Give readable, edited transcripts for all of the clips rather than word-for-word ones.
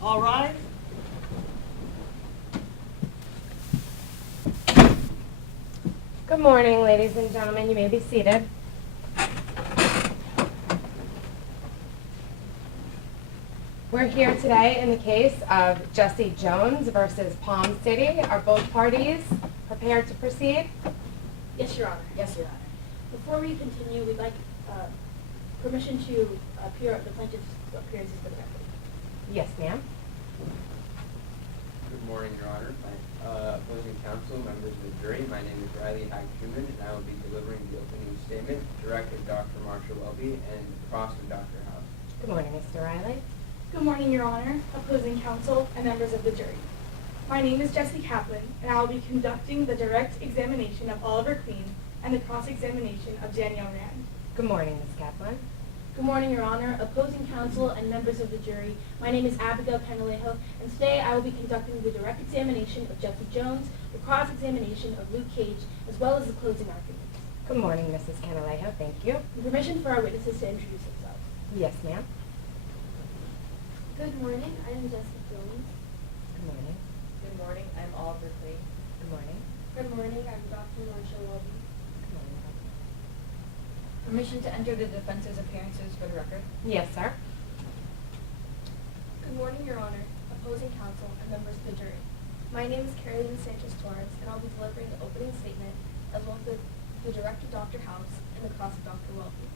All rise. Good morning, ladies and gentlemen. You may be seated. We're here today in the case of Jesse Jones versus Palm City. Are both parties prepared to proceed? Yes, Your Honor. Yes, Your Honor. Before we continue, we'd like permission to appear at the plaintiff's appearances for the record. Yes, ma'am. Good morning, Your Honor. Opposing counsel, members of the jury, my name is Riley Hack-Truman, and I will be delivering the opening statement, direct of Dr. Marshall Welby and cross of Dr. House. Good morning, Mr. Riley. Good morning, Your Honor, opposing counsel, and members of the jury. My name is Jesse Kaplan, and I will be conducting the direct examination of Oliver Queen and the cross-examination of Danielle Rand. Good morning, Ms. Kaplan. Good morning, Your Honor, opposing counsel, and members of the jury. My name is Abigail Canalejo, and today I will be conducting the direct examination of Jesse Jones, the cross-examination of Luke Cage, as well as the closing arguments. Good morning, Mrs. Canalejo. Thank you. And permission for our witnesses to introduce themselves. Yes, ma'am. Good morning, I am Jesse Jones. Good morning. Good morning, I'm Oliver Queen. Good morning. Good morning, I'm Dr. Marshall Welby. Good morning. Permission to enter the defense's appearances for the record. Yes, sir. Good morning, Your Honor, opposing counsel, and members of the jury. My name is Caroline Sanchez Torres, and I'll be delivering the opening statement as well as the direct of Dr. House and the cross of Dr. Welby.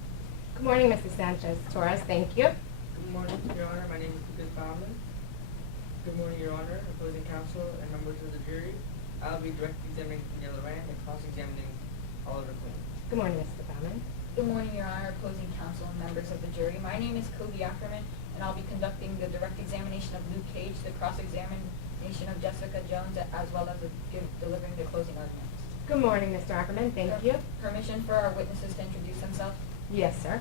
Good morning, Mrs. Sanchez Torres. Thank you. Good morning, Your Honor. My name is Lucas Bauman. Good morning, Your Honor, opposing counsel, and members of the jury. I'll be direct examining Danielle Rand and cross-examining Oliver Queen. Good morning, Mr. Bauman. Good morning, Your Honor, opposing counsel and members of the jury. My name is Cody Ackerman, and I'll be conducting the direct examination of Luke Cage, the cross-examination of Jessica Jones, as well as delivering the closing arguments. Good morning, Mr. Ackerman. Thank you. Permission for our witnesses to introduce themselves. Yes, sir.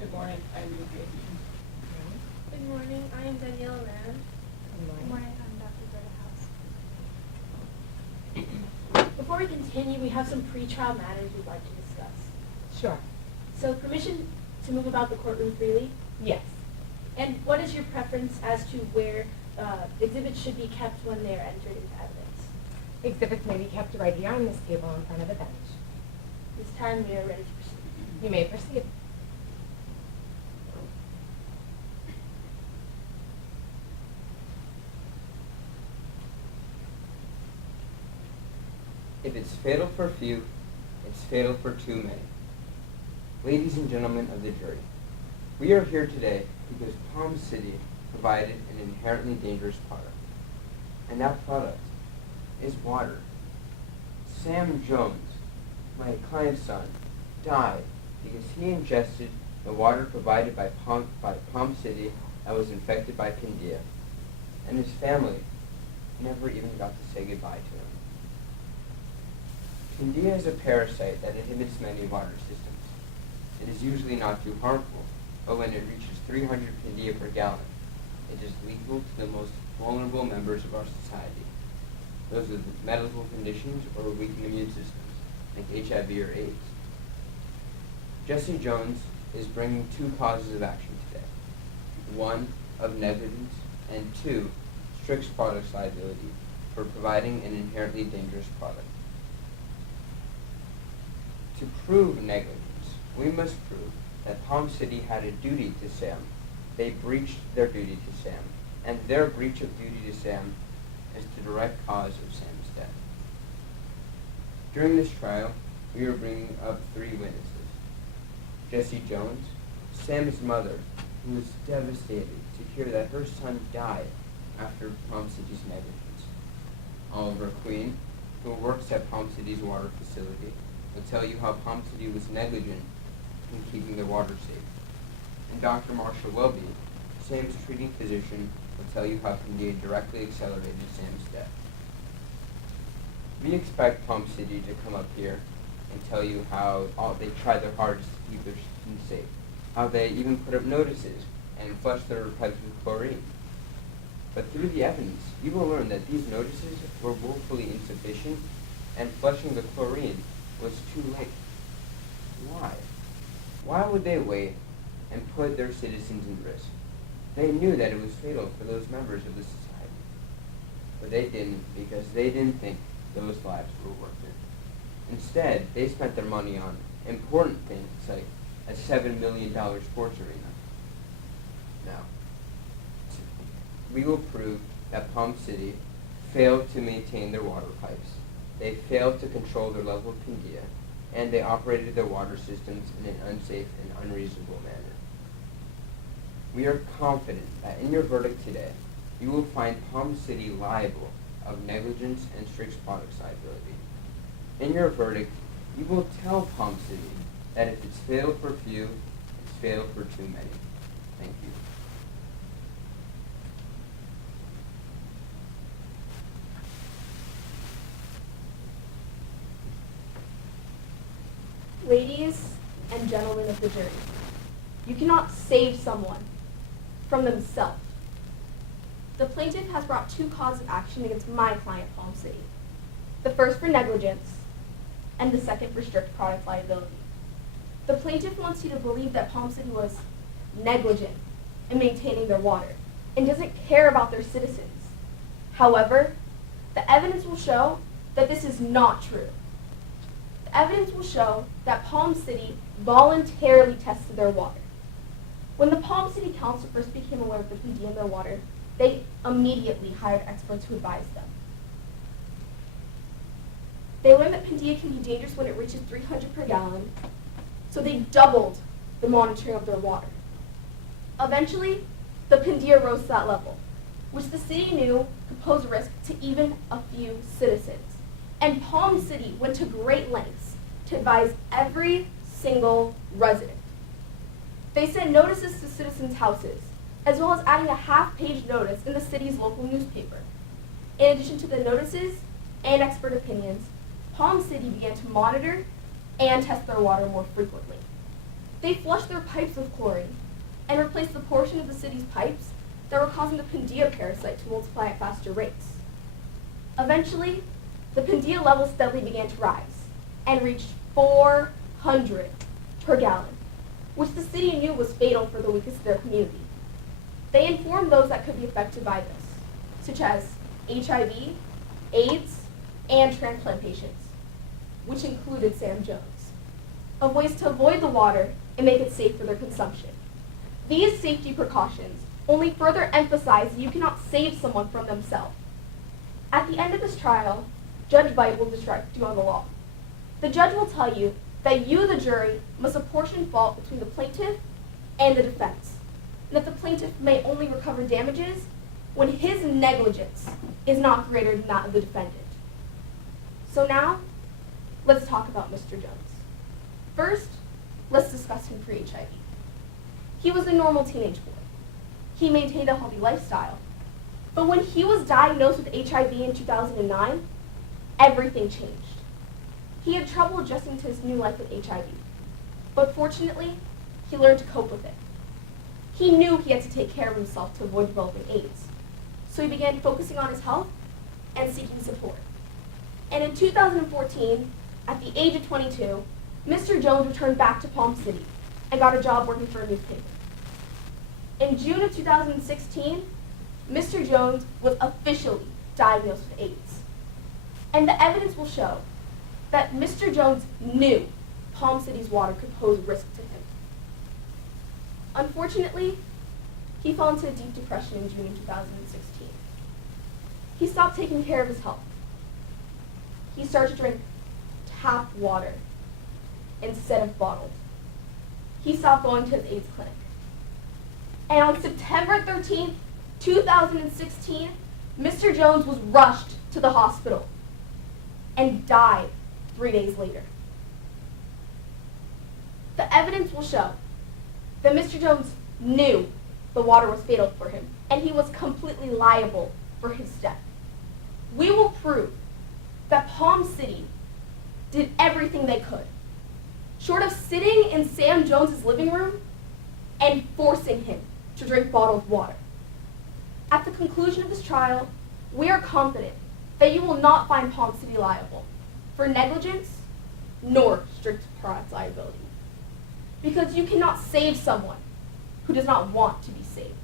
Good morning, I'm Luke Cage. Good morning, I am Danielle Rand. Good morning. Good morning, I'm Dr. Greta House. Before we continue, we have some pre-trial matters we'd like to discuss. Sure. So permission to move about the courtroom freely? Yes. And what is your preference as to where exhibits should be kept when they are entered into evidence? Exhibits may be kept right here on this table in front of the bench. This time we are ready to proceed. You may proceed. If it's fatal for few, it's fatal for too many. Ladies and gentlemen of the jury, we are here today because Palm City provided an inherently dangerous product. And that product is water. Sam Jones, my client's son, died because he ingested the water provided by Palm City that was infected by Candida. And his family never even got to say goodbye to him. Candida is a parasite that inhibits many water systems. It is usually not too harmful, but when it reaches 300 Candida per gallon, it is lethal to the most vulnerable members of our society. Those with medical conditions or weakened immune systems, like HIV or AIDS. Jesse Jones is bringing two causes of action today. One, of negligence, and two, strict products liability for providing an inherently dangerous product. To prove negligence, we must prove that Palm City had a duty to Sam. They breached their duty to Sam, and their breach of duty to Sam is the direct cause of Sam's death. During this trial, we are bringing up three witnesses. Jesse Jones, Sam's mother, who was devastated to hear that her son died after Palm City's negligence. Oliver Queen, who works at Palm City's water facility, will tell you how Palm City was negligent in keeping the water safe. And Dr. Marshall Welby, Sam's treating physician, will tell you how Candida directly accelerated Sam's death. We expect Palm City to come up here and tell you how they tried their hardest to keep their students safe, how they even put up notices and flushed their pipes with chlorine. But through the evidence, you will learn that these notices were woefully insufficient and flushing the chlorine was too late. Why? Why would they wait and put their citizens in risk? They knew that it was fatal for those members of the society. But they didn't, because they didn't think those lives were worth it. Instead, they spent their money on important things like a $7 million sports arena. Now, we will prove that Palm City failed to maintain their water pipes, they failed to control their level of Pandia, and they operated their water systems in an unsafe and unreasonable manner. We are confident that in your verdict today, you will find Palm City liable of negligence and strict products liability. In your verdict, you will tell Palm City that if it's fatal for few, it's fatal for too many. Thank you. Ladies and gentlemen of the jury, you cannot save someone from themselves. The plaintiff has brought 2 causes of action against my client, Palm City. The first for negligence, and the second for strict product liability. The plaintiff wants you to believe that Palm City was negligent in maintaining their water and doesn't care about their citizens. However, the evidence will show that this is not true. The evidence will show that Palm City voluntarily tested their water. When the Palm City Council first became aware of the PD in their water, they immediately hired experts who advised them. They learned that Pandia can be dangerous when it reaches 300 per gallon, so they doubled the monitoring of their water. Eventually, the Pandia rose to that level, which the city knew could pose a risk to even a few citizens. And Palm City went to great lengths to advise every single resident. They sent notices to citizens' houses, as well as adding a half-page notice in the city's local newspaper. In addition to the notices and expert opinions, Palm City began to monitor and test their water more frequently. They flushed their pipes with chlorine and replaced the portion of the city's pipes that were causing the Pandia parasite to multiply at faster rates. Eventually, the Pandia level steadily began to rise and reached 400 per gallon, which the city knew was fatal for the weakest of their community. They informed those that could be affected by this, such as HIV, AIDS, and transplant patients, which included Sam Jones, of ways to avoid the water and make it safe for their consumption. These safety precautions only further emphasize that you cannot save someone from themselves. At the end of this trial, Judge Veit will direct you on the law. The judge will tell you that you, the jury, must apportion fault between the plaintiff and the defense, and that the plaintiff may only recover damages when his negligence is not greater than that of the defendant. So now, let's talk about Mr. Jones. First, let's discuss him pre-HIV. He was a normal teenage boy. He maintained a healthy lifestyle. But when he was diagnosed with HIV in 2009, everything changed. He had trouble adjusting to his new life with HIV. But fortunately, he learned to cope with it. He knew he had to take care of himself to avoid developing AIDS. So he began focusing on his health and seeking support. And in 2014, at the age of 22, Mr. Jones returned back to Palm City and got a job working for a newspaper. In June of 2016, Mr. Jones was officially diagnosed with AIDS. And the evidence will show that Mr. Jones knew Palm City's water could pose a risk to him. Unfortunately, he fell into a deep depression in June of 2016. He stopped taking care of his health. He started to drink tap water instead of bottled. He stopped going to his AIDS clinic. And on September 13th, 2016, Mr. Jones was rushed to the hospital and died 3 days later. The evidence will show that Mr. Jones knew the water was fatal for him, and he was completely liable for his death. We will prove that Palm City did everything they could, short of sitting in Sam Jones's living room and forcing him to drink bottled water. At the conclusion of this trial, we are confident that you will not find Palm City liable for negligence nor strict product liability, because you cannot save someone who does not want to be saved.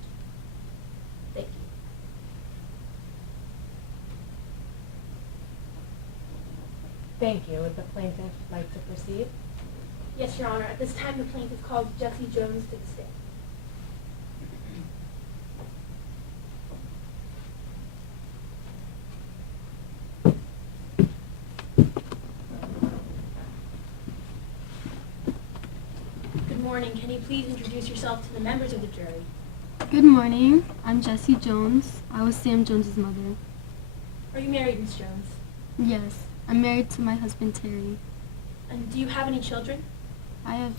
Thank you. Would the plaintiff like to proceed? Yes, Your Honor. At this time, the plaintiff calls Jesse Jones to the stand. Good morning. Can you please introduce yourself to the members of the jury? Good morning. I'm Jessie Jones. I was Sam Jones's mother. Are you married, Ms. Jones? Yes, I'm married to my husband Terry. And do you have any children? I have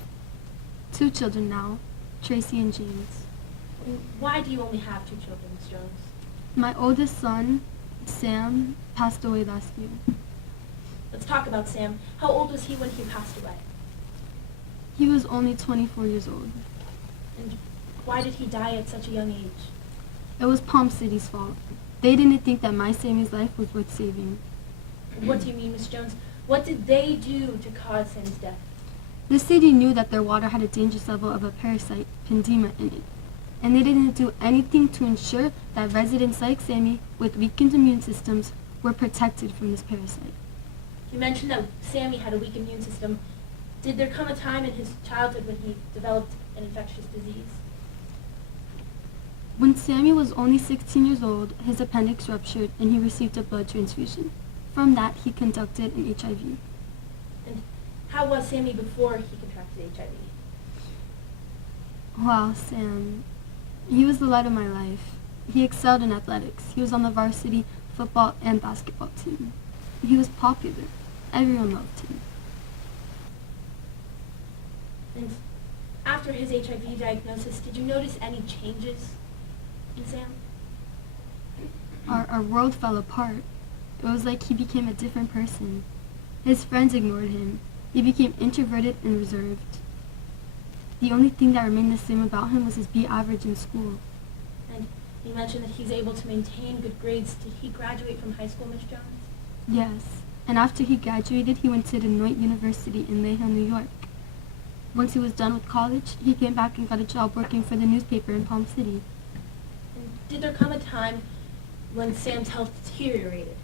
2 children now, Tracy and James. And why do you only have 2 children, Ms. Jones? My oldest son, Sam, passed away last year. Let's talk about Sam. How old was he when he passed away? He was only 24 years old. And why did he die at such a young age? It was Palm City's fault. They didn't think that my Sammy's life was worth saving. What do you mean, Ms. Jones? What did they do to cause Sam's death? The city knew that their water had a dangerous level of a parasite, Pandema, in it, and they didn't do anything to ensure that residents like Sammy with weakened immune systems were protected from this parasite. You mentioned that Sammy had a weak immune system. Did there come a time in his childhood when he developed an infectious disease? When Sammy was only 16 years old, his appendix ruptured and he received a blood transfusion. From that, he contracted an HIV. And how was Sammy before he contracted HIV? Wow, Sam. He was the light of my life. He excelled in athletics. He was on the varsity football and basketball team. He was popular. Everyone loved him. And after his HIV diagnosis, did you notice any changes in Sam? Our world fell apart. It was like he became a different person. His friends ignored him. He became introverted and reserved. The only thing that remained the same about him was his B average in school. And you mentioned that he's able to maintain good grades. Did he graduate from high school, Ms. Jones? Yes, and after he graduated, he went to Deloitte University in Mayhill, New York. Once he was done with college, he came back and got a job working for the newspaper in Palm City. And did there come a time when Sam's health deteriorated?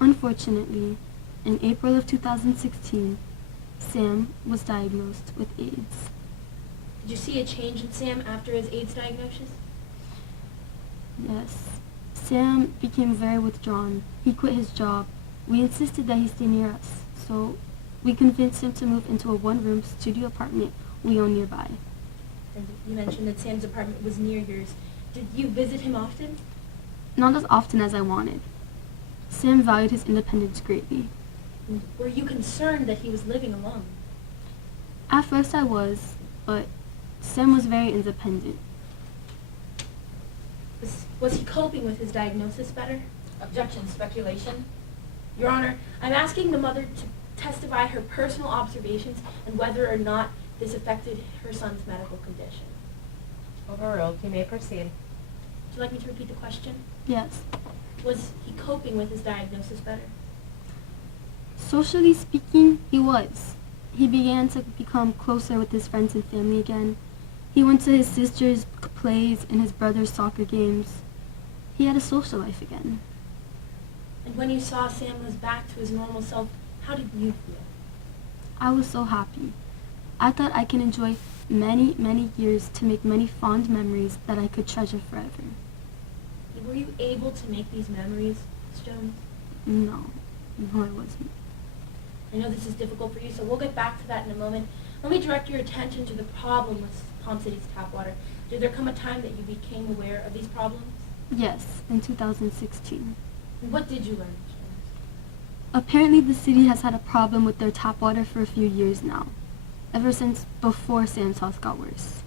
Unfortunately, in April of 2016, Sam was diagnosed with AIDS. Did you see a change in Sam after his AIDS diagnosis? Yes, Sam became very withdrawn. He quit his job. We insisted that he stay near us, so we convinced him to move into a one-room studio apartment we own nearby. And you mentioned that Sam's apartment was near yours. Did you visit him often? Not as often as I wanted. Sam valued his independence greatly. And were you concerned that he was living alone? At first I was, but Sam was very independent. Was he coping with his diagnosis better? Objection, speculation. Your Honor, I'm asking the mother to testify her personal observations and whether or not this affected her son's medical condition. Overruled. You may proceed. Would you like me to repeat the question? Yes. Was he coping with his diagnosis better? Socially speaking, he was. He began to become closer with his friends and family again. He went to his sister's plays and his brother's soccer games. He had a social life again. And when you saw Sam was back to his normal self, how did you feel? I was so happy. I thought I can enjoy many, many years to make many fond memories that I could treasure forever. Were you able to make these memories, Ms. Jones? No, I wasn't. I know this is difficult for you, so we'll get back to that in a moment. Let me direct your attention to the problem with Palm City's tap water. Did there come a time that you became aware of these problems? Yes, in 2016. And what did you learn, Ms. Jones? Apparently the city has had a problem with their tap water for a few years now, ever since before Sam's health got worse.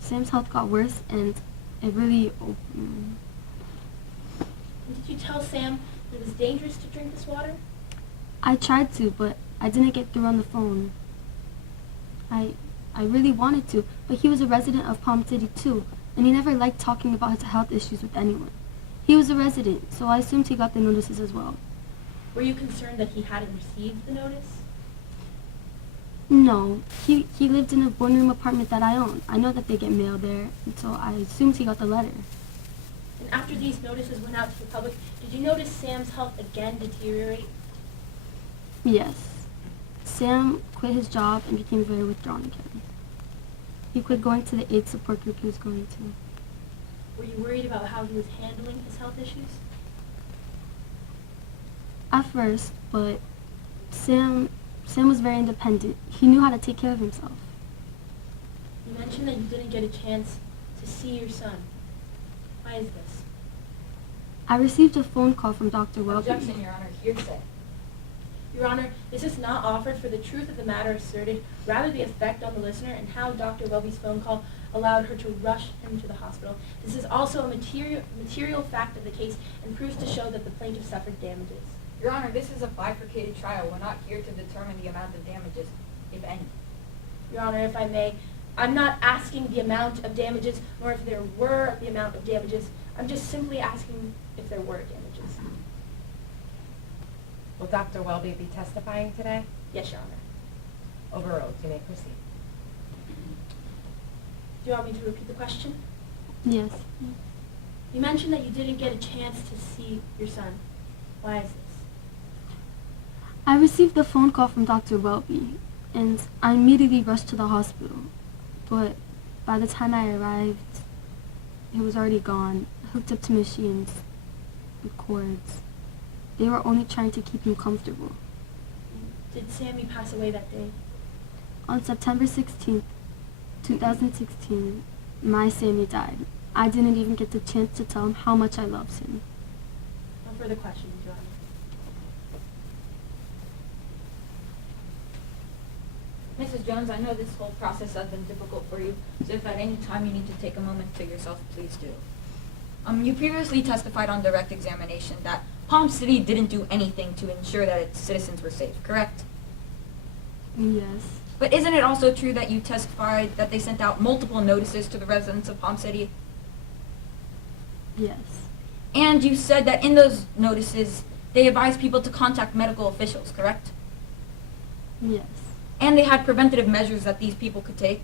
Sam's health got worse, and it really. And did you tell Sam that it was dangerous to drink this water? I tried to, but I didn't get through on the phone. I really wanted to, but he was a resident of Palm City too, and he never liked talking about his health issues with anyone. He was a resident, so I assumed he got the notices as well. Were you concerned that he hadn't received the notice? No, he lived in a one-room apartment that I own. I know that they get mail there, and so I assumed he got the letter. And after these notices went out to the public, did you notice Sam's health again deteriorate? Yes. Sam quit his job and became very withdrawn again. He quit going to the AIDS support group he was going to. Were you worried about how he was handling his health issues? At first, but Sam was very independent. He knew how to take care of himself. You mentioned that you didn't get a chance to see your son. Why is this? I received a phone call from Dr. Welby. Objection, Your Honor, hearsay. Your Honor, this is not offered for the truth of the matter asserted, rather the effect on the listener and how Dr. Welby's phone call allowed her to rush him to the hospital. This is also a material fact of the case and proves to show that the plaintiff suffered damages. Your Honor, this is a bifurcated trial. We're not here to determine the amount of damages, if any. Your Honor, if I may, I'm not asking the amount of damages, nor if there were the amount of damages. I'm just simply asking if there were damages. Will Dr. Welby be testifying today? Yes, Your Honor. Overruled. You may proceed. Do you want me to repeat the question? Yes. You mentioned that you didn't get a chance to see your son. Why is this? I received a phone call from Dr. Welby, and I immediately rushed to the hospital. But by the time I arrived, he was already gone, hooked up to machines with cords. They were only trying to keep him comfortable. Did Sammy pass away that day? On September 16th, 2016, my Sammy died. I didn't even get the chance to tell him how much I loved him. No further questions, Your Honor. Mrs. Jones, I know this whole process has been difficult for you, so if at any time you need to take a moment to yourself, please do. You previously testified on direct examination that Palm City didn't do anything to ensure that its citizens were safe, correct? Yes. But isn't it also true that you testified that they sent out multiple notices to the residents of Palm City? Yes. And you said that in those notices, they advised people to contact medical officials, correct? Yes. And they had preventative measures that these people could take?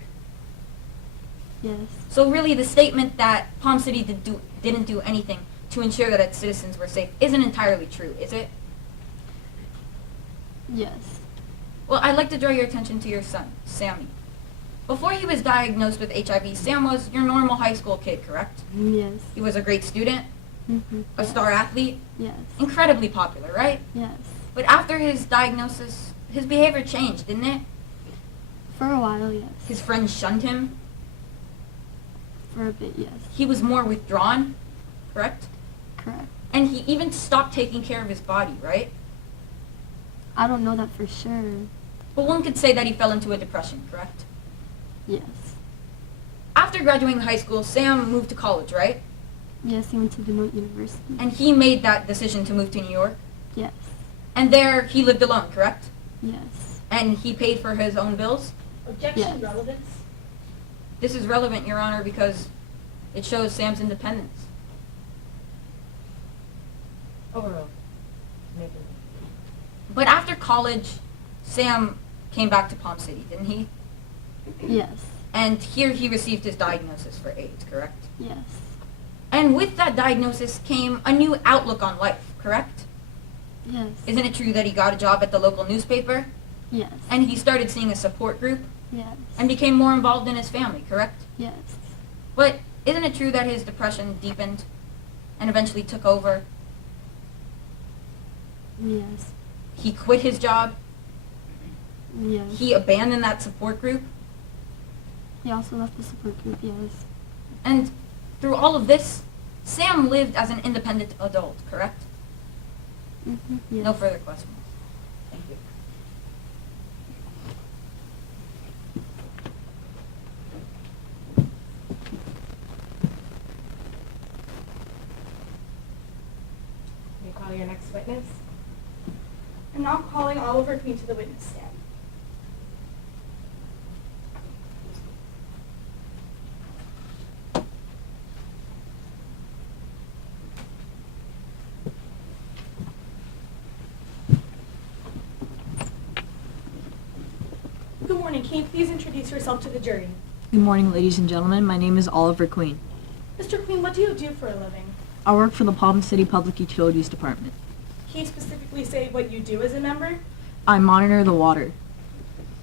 Yes. So really, the statement that Palm City didn't do anything to ensure that its citizens were safe isn't entirely true, is it? Yes. Well, I'd like to draw your attention to your son, Sammy. Before he was diagnosed with HIV, Sam was your normal high school kid, correct? Yes. He was a great student, Mm-hmm. a star athlete, Yes. incredibly popular, right? Yes. But after his diagnosis, his behavior changed, didn't it? For a while, yes. His friends shunned him. For a bit, yes. He was more withdrawn, correct? Correct. And he even stopped taking care of his body, right? I don't know that for sure. But one could say that he fell into a depression, correct? Yes. After graduating high school, Sam moved to college, right? Yes, he went to Demote University. And he made that decision to move to New York. Yes. And there he lived alone, correct? Yes. And he paid for his own bills. Objection, Yes. relevance. This is relevant, Your Honor, because it shows Sam's independence. Overruled. You may proceed. But after college, Sam came back to Palm City, didn't he? Yes. And here he received his diagnosis for AIDS, correct? Yes. And with that diagnosis came a new outlook on life, correct? Yes. Isn't it true that he got a job at the local newspaper? Yes. And he started seeing a support group Yes. and became more involved in his family, correct? Yes. But isn't it true that his depression deepened and eventually took over? Yes. He quit his job. Yes. He abandoned that support group. He also left the support group, yes. And through all of this, Sam lived as an independent adult, correct? Mm-hmm. Yes. No further questions. Thank you. May you call your next witness? I'm now calling Oliver Queen to the witness stand. Good morning. Can you please introduce yourself to the jury? Good morning, ladies and gentlemen. My name is Oliver Queen. Mr. Queen, what do you do for a living? I work for the Palm City Public Utilities Department. Can you specifically say what you do as a member? I monitor the water.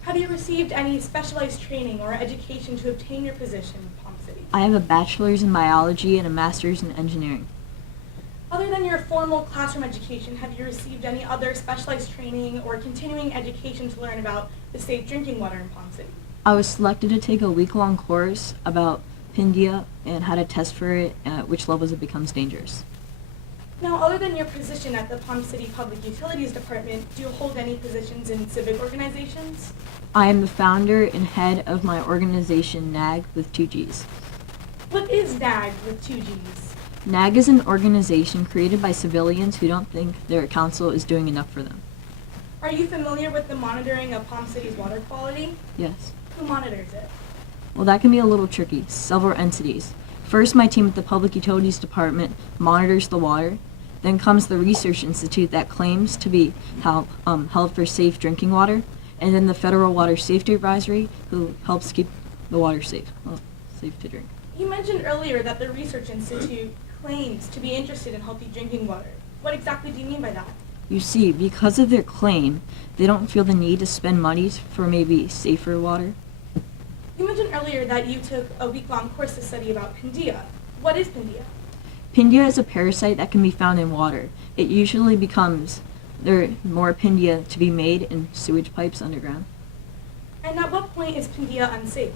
Have you received any specialized training or education to obtain your position in Palm City? I have a bachelor's in biology and a master's in engineering. Other than your formal classroom education, have you received any other specialized training or continuing education to learn about the safe drinking water in Palm City? I was selected to take a week-long course about Pindia and how to test for it and at which levels it becomes dangerous. Now, other than your position at the Palm City Public Utilities Department, do you hold any positions in civic organizations? I am the founder and head of my organization NAG with 2 Gs. What is NAG with 2 Gs? NAG is an organization created by civilians who don't think their council is doing enough for them. Are you familiar with the monitoring of Palm City's water quality? Yes. Who monitors it? Well, that can be a little tricky. Several entities. First, my team at the Public Utilities Department monitors the water. Then comes the Research Institute that claims to be held for safe drinking water. And then the Federal Water Safety Advisory, who helps keep the water safe to drink. You mentioned earlier that the Research Institute claims to be interested in healthy drinking water. What exactly do you mean by that? You see, because of their claim, they don't feel the need to spend money for maybe safer water. You mentioned earlier that you took a week-long course to study about Pindia. What is Pindia? Pindia is a parasite that can be found in water. It usually there are more Pindia to be made in sewage pipes underground. And at what point is Pindia unsafe?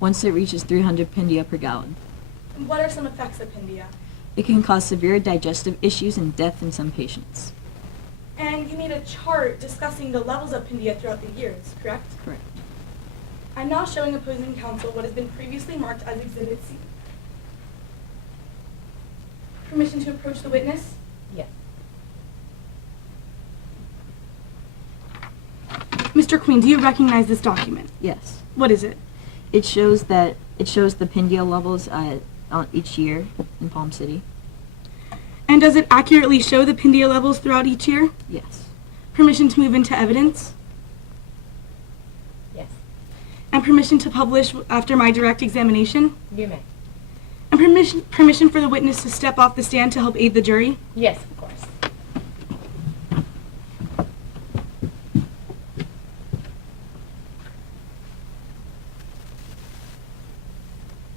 Once it reaches 300 Pindia per gallon. And what are some effects of Pindia? It can cause severe digestive issues and death in some patients. And you made a chart discussing the levels of Pindia throughout the years, correct? Correct. I'm now showing opposing counsel what has been previously marked as Exhibit C. Permission to approach the witness? Yes. Mr. Queen, do you recognize this document? Yes. What is it? It shows the Pindia levels each year in Palm City. And does it accurately show the Pindia levels throughout each year? Yes. Permission to move into evidence? Yes. And permission to publish after my direct examination? You may. And permission for the witness to step off the stand to help aid the jury? Yes, of course.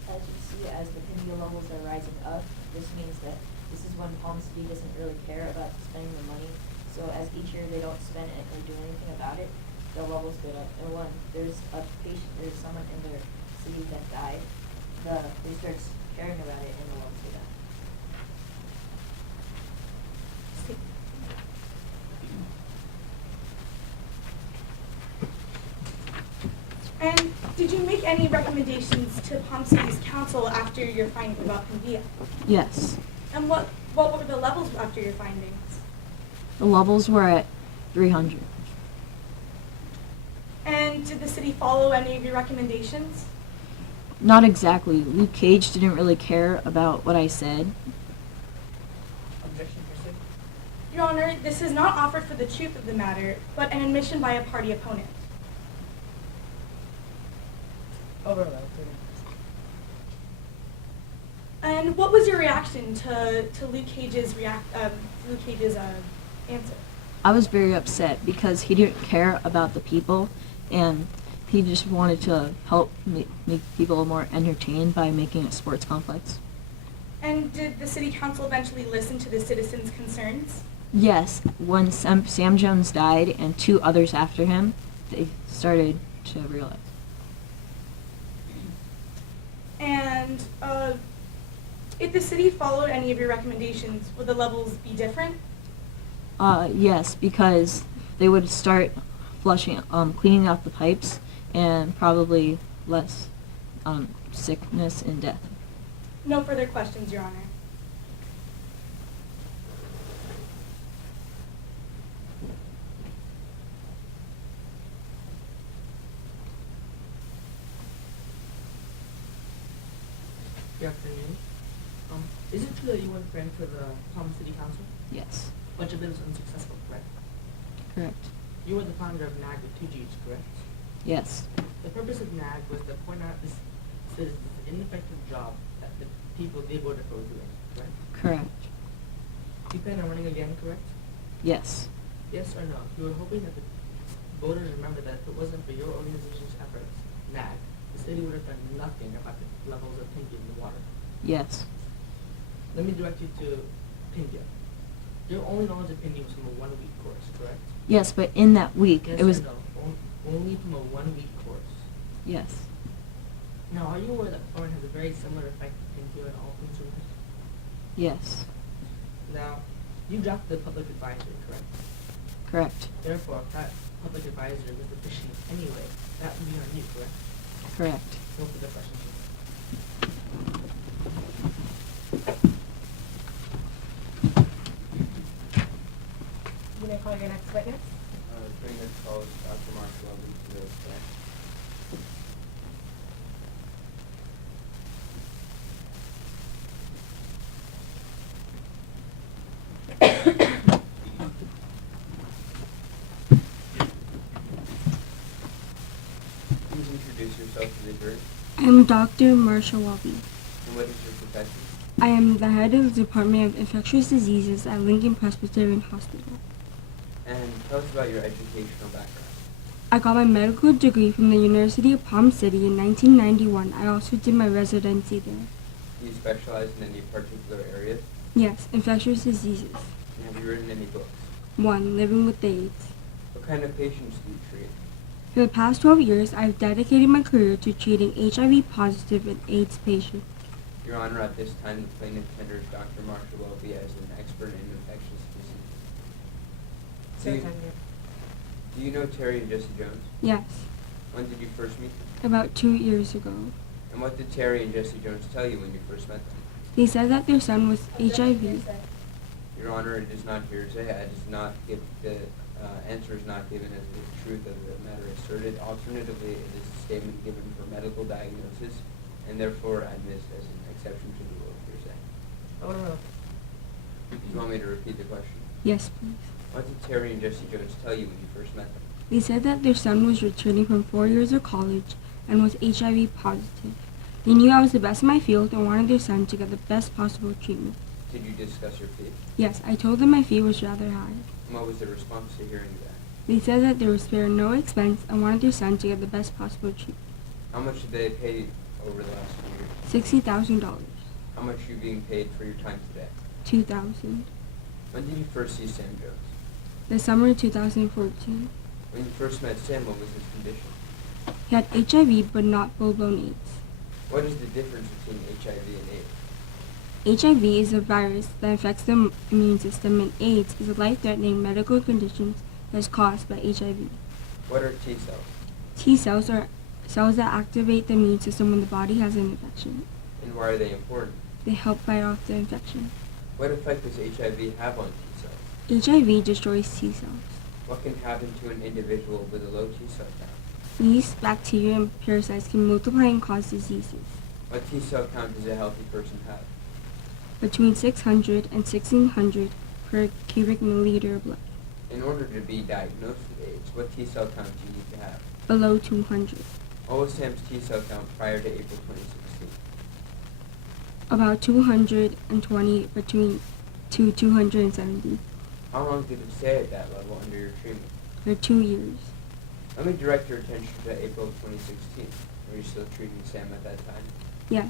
As you see, as the Pindia levels are rising up, this means that this is when Palm City doesn't really care about spending the money. So as each year they don't spend it or do anything about it, the levels go up. And when there's someone in their city that died, they start caring about it and the levels go down. And did you make any recommendations to Palm City's council after your findings about Pindia? Yes. And what were the levels after your findings? The levels were at 300. And did the city follow any of your recommendations? Not exactly. Luke Cage didn't really care about what I said. Objection pursued. Your Honor, this is not offered for the truth of the matter, but an admission by a party opponent. Overruled. And what was your reaction to Luke Cage's answer? I was very upset because he didn't care about the people and he just wanted to help make people more entertained by making a sports complex. And did the city council eventually listen to the citizens' concerns? Yes, when Sam Jones died and 2 others after him, they started to realize. And if the city followed any of your recommendations, would the levels be different? Yes, because they would start flushing, cleaning out the pipes, and probably less sickness and death. No further questions, Your Honor. Good afternoon. Is it true that you were ran for the Palm City Council? Yes, But your bid was unsuccessful, correct? correct. You were the founder of NAG with 2 Gs, correct? Yes. The purpose of NAG was to point out this citizens' ineffective job that the people they voted for were doing. correct? Correct. You plan on running again, correct? Yes. Yes or no? You were hoping that the voters remember that if it wasn't for your organization's efforts, NAG, the city would have done nothing about the levels of Pindia in the water. Yes. Let me direct you to Pindia. Your only knowledge of Pindia was from a 1-week course, correct? Yes, but in that week, Yes it was... or no? Only from a 1-week course. Yes. Now, are you aware that fluorine has a very similar effect to Pindia in all consumers? Yes. Now, you dropped the public advisory, correct? Correct. Therefore, if that public advisory was deficient anyway, that would be on you, correct? Correct. No further questions. You may call your next witness. During this call, Dr. Marshall will lead to the stand. Please introduce yourself to the jury. I am Dr. Marsha Wabi. And what is your profession? I am the head of the Department of Infectious Diseases at Lincoln Presbyterian Hospital. And tell us about your educational background. I got my medical degree from the University of Palm City in 1991. I also did my residency there. Do you specialize in any particular area? Yes, infectious diseases. And have you written any books? 1. Living with AIDS. What kind of patients do you treat? For the past 12 years, I've dedicated my career to treating HIV positive and AIDS patients. Your Honor, at this time, the plaintiff tenders Dr. Marshall Welby as an expert in infectious disease. So Do you- time here. Do you know Terry and Jesse Jones? Yes, When did you first meet them? about 2 years ago. And what did Terry and Jesse Jones tell you when you first met them? They said that their son was HIV. Your Honor, it is not hearsay. The answer is not given as the truth of the matter asserted. Alternatively, it is a statement given for medical diagnosis, and therefore admits as an exception to the rule of hearsay. Oh, Do you want me to repeat the question? Yes, please. What did Terry and Jesse Jones tell you when you first met them? They said that their son was returning from 4 years of college and was HIV positive. They knew I was the best in my field and wanted their son to get the best possible treatment. Did you discuss your fee? Yes, I told them my fee was rather high. And what was the response to hearing that? They said that they would spare no expense and wanted their son to get the best possible treatment. How much did they pay over the last few years? $60,000. How much are you being paid for your time today? $2,000. When did you first see Sam Jones? The summer of 2014. When you first met Sam, what was his condition? He had HIV but not full-blown AIDS. What is the difference between HIV and AIDS? HIV is a virus that infects the immune system, and AIDS is a life-threatening medical condition that is caused by HIV. What are T cells? T cells are cells that activate the immune system when the body has an infection. And why are they important? They help fight off the infection. What effect does HIV have on T cells? HIV destroys T cells. What can happen to an individual with a low T cell count? Yeast, bacteria, and parasites can multiply and cause diseases. What T cell count does a healthy person have? Between 600 and 1600 per cubic milliliter of blood. In order to be diagnosed with AIDS, what T cell count do you need to have? Below 200. What was Sam's T cell count prior to April 2016? About 220 to 270 How long did it stay at that level under your treatment? for 2 years. Let me direct your attention to April 2016. Were you still treating Sam at that time? Yes.